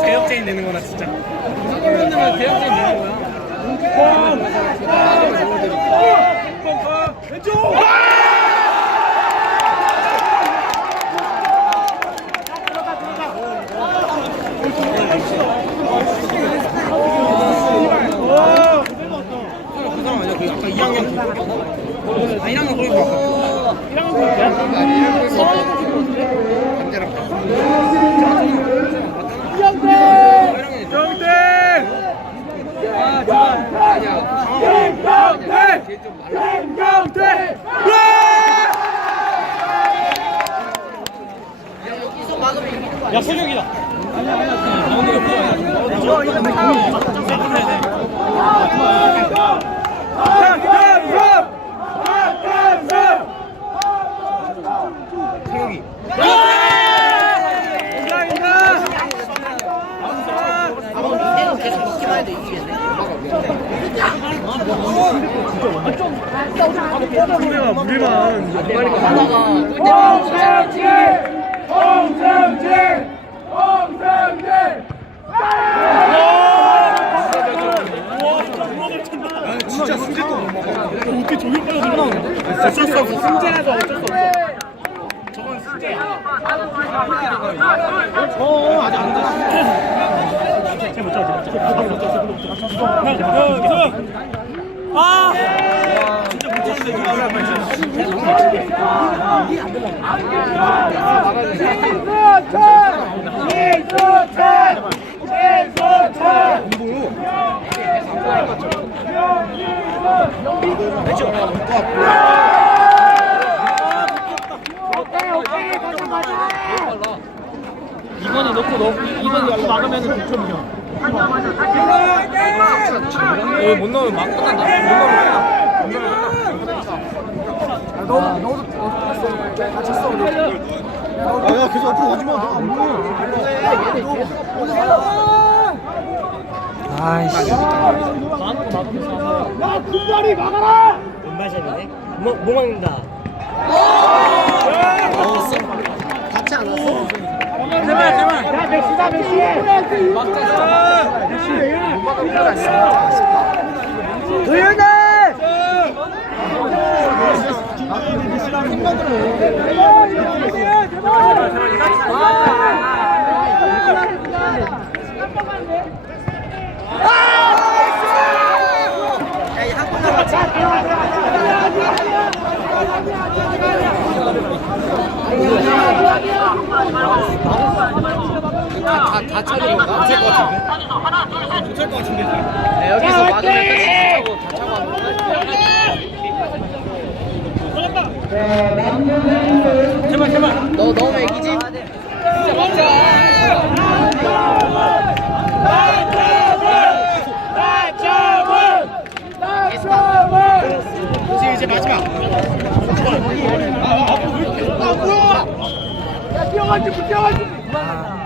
대역죄인 되는 거나 진짜. 한번 넣으면 대역죄인 되는 거야. 왼쪽. 그 사람 아니야? 그 아까 2학년 1학년 거기 봐. 1학년 거기야? 아니 1학년 야, 소력이다. 계속 먹기만 해도 이기겠네. 무리만 진짜 승재도 못 먹어. 어떻게 저기 빨리 나오는데? 어쩔 수 없어. 승재라서 어쩔 수 없어. 저건 승재야. 아직 안 됐어. 쟤못 잡아. 아! 진짜 못 이번에 넣고 이번에 막으면 득점이야. 못 넣으면 막 끝난다. 못 넣으면 끝나. 너도 다쳤어. 야, 계속 앞으로 오지 마. 아이씨. 야, 군다리 막아라! 연말샷이네? 뭐 막는다. 같이 안 왔어? 제발. 야, 맥시다, 맥시! 도현아! 다 차는 건가? 못할 것 같은데? 못할 것 같은데? 네, 여기서 막으면 끝이 차고 다 차고 하는 거야? 제발. 너 넣으면 이기지? 진짜 맞자! 이제 마지막. 야, 뛰어가지고!